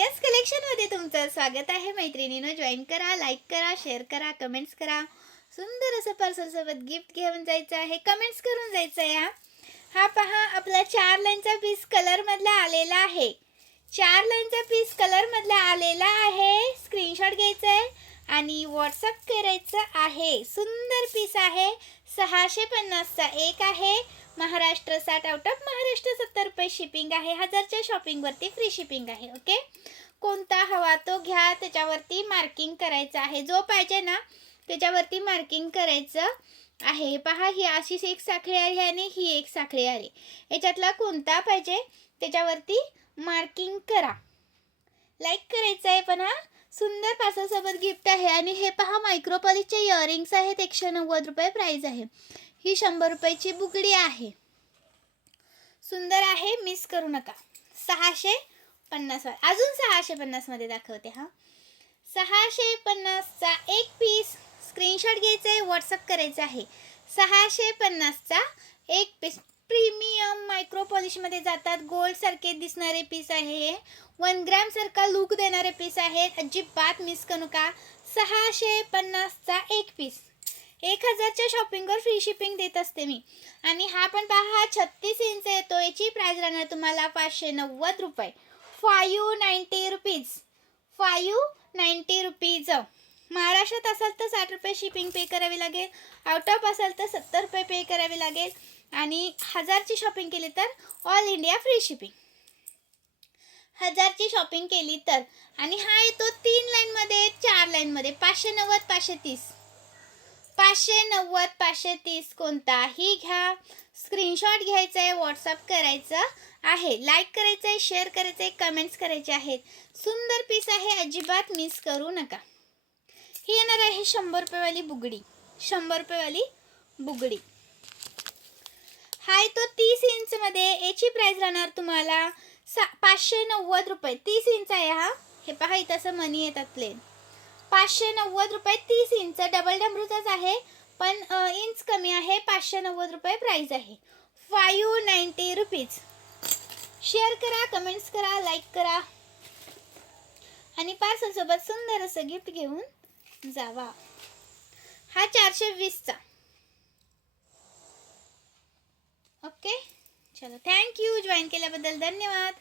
रियाज कलेक्शनमध्ये तुमचं स्वागत आहे मैत्रिणींनो. जॉईन करा, लाईक करा, शेअर करा, कमेंट्स करा. सुंदर असं पार्सलसोबत गिफ्ट घेऊन जायचं आहे, कमेंट्स करून जायचं आहे. हा पहा, आपला 4 लाईनचा पीस कलरमधला आलेला आहे. 4 लाईनचा पीस कलरमधला आलेला आहे. स्क्रीनशॉट घ्यायचा आहे आणि व्हॉट्सअप करायचं आहे. सुंदर पीस आहे. 650चा एक आहे. महाराष्ट्र 60 आउट ऑफ महाराष्ट्र 70 रुपये शिपिंग आहे. 1000च्या शॉपिंगवरती फ्री शिपिंग आहे. ओके, कोणता हवा तो घ्या. त्याच्यावरती मार्किंग करायचं आहे. जो पाहिजे ना त्याच्यावरती मार्किंग करायचं आहे. पहा, ही अशी एक साखळी आहे आणि ही एक साखळी आहे. याच्यातला कोणता पाहिजे त्याच्यावरती मार्किंग करा. लाईक करायचं आहे. पण हा सुंदर पार्सलसोबत गिफ्ट आहे. आणि हे पहा, मायक्रोपॉलिशचे इयरिंग्स आहेत. 190 रुपये प्राइस आहे. ही 100 रुपयाची बुगडी आहे. सुंदर आहे, मिस करू नका. 650 अजून 650 मध्ये दाखवते. हा 650चा एक पीस. स्क्रीनशॉट घ्यायचा आहे, व्हॉट्सअप करायचं आहे. 650चा एक पीस. प्रीमियम मायक्रो पॉलिशमध्ये जातात. गोल्ड सारखे दिसणारे पीस आहे. 1 ग्रॅम सारखा लुक देणारे पीस आहेत. अजिबात मिस करू नका. 650चा एक पीस. 1000च्या शॉपिंगवर फ्री शिपिंग देत असते मी. आणि हा पण पहा, 36 इंच येतो. याची प्राइस राहणार तुम्हाला 590 रुपये. 590 रुपीज. 590 रुपीज. महाराष्ट्रात असाल तर 60 रुपये शिपिंग पे करावी लागेल. आउट ऑफ असाल तर 70 रुपये पे करावे लागेल. आणि 1000ची शॉपिंग केली तर ऑल इंडिया फ्री शिपिंग. 1000ची शॉपिंग केली तर. आणि हा येतो 3 लाईनमध्ये, 4 लाईनमध्ये. 590, 530. 590, 530 कोणताही घ्या. स्क्रीनशॉट घ्यायचा आहे, व्हॉट्सअप करायचं आहे. लाईक करायचं आहे, शेअर करायचं आहे, कमेंट्स करायचे आहेत. सुंदर पीस आहे, अजिबात मिस करू नका. ही येणार आहे 100 रुपयेवाली बुगडी. 100 रुपयेवाली बुगडी. हा तो 30 इंचमध्ये. याची प्राइस राहणार तुम्हाला 590 रुपये. 30 इंच आहे हा. हे पहा, इथं असं मनी येतात प्लेन. 590 रुपये. 30 इंच. डबल डमरूचाच आहे पण इंच कमी आहे. 590 रुपये प्राइस आहे. 590 रुपीज. शेअर करा, कमेंट्स करा, लाईक करा आणि पार्सल सोबत सुंदर असं गिफ्ट घेऊन जावा. हा 420चा. ओके, चलो, थँक्यू. जॉईन केल्याबद्दल धन्यवाद.